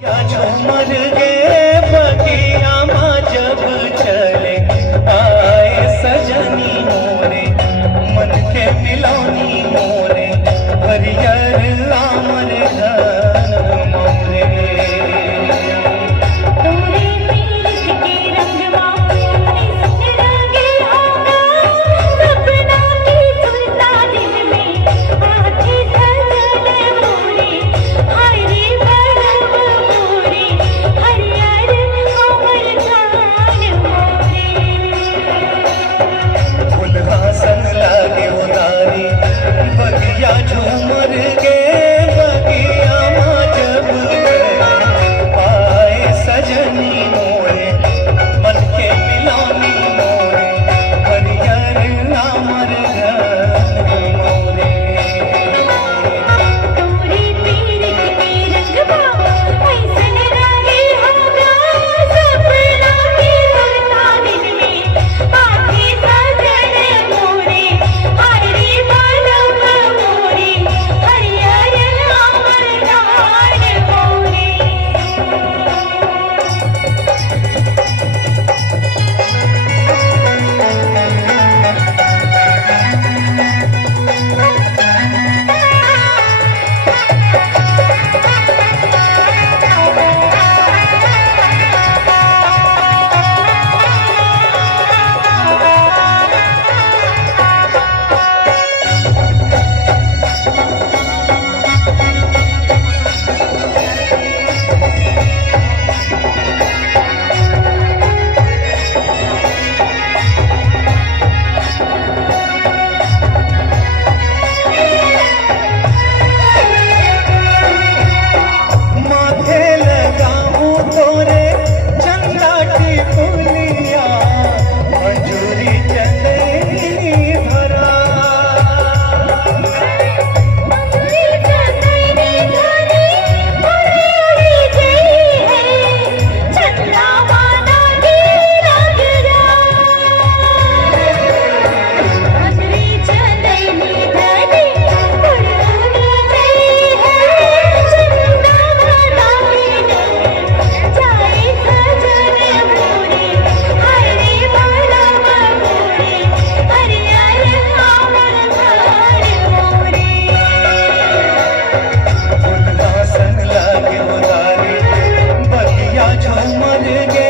झूमर गे बगिया माँ जब चले आए सजनी मोरे मन के मिलौनी मोरे हरियर आमर घन मोरे तोरे पीत के रंगवा इस रंगे होगा सपना की सुनता दिल में आँखें सजने मोरे हरे बरव मोरे हरियर अमर घन मोरे फुलहासन लागे उदारी बगिया झूमर गे बगिया माँ जब आए सजनी मोरे मन के मिलौनी मोरे हरियर आमर घन मोरे तोरे पीत के रंगवा ऐसन रंगे होगा सपना की सुनता दिल में आँखें सजने मोरे हरे बरव मोरे हरियर अमर घन मोरे माथे लगाऊं तोरे चंदा की फूलिया मंजूरी चंदनी भरा मंजूरी चंदनी धरी उड़ी गई है चंदा माना की रगरा मंजूरी चंदनी धरी उड़ी गई है चंदा माना की जाए सजने मोरे हरे बरव मोरे हरियर आमर घन मोरे फुलहासन लागे उदारी बगिया झूमर गे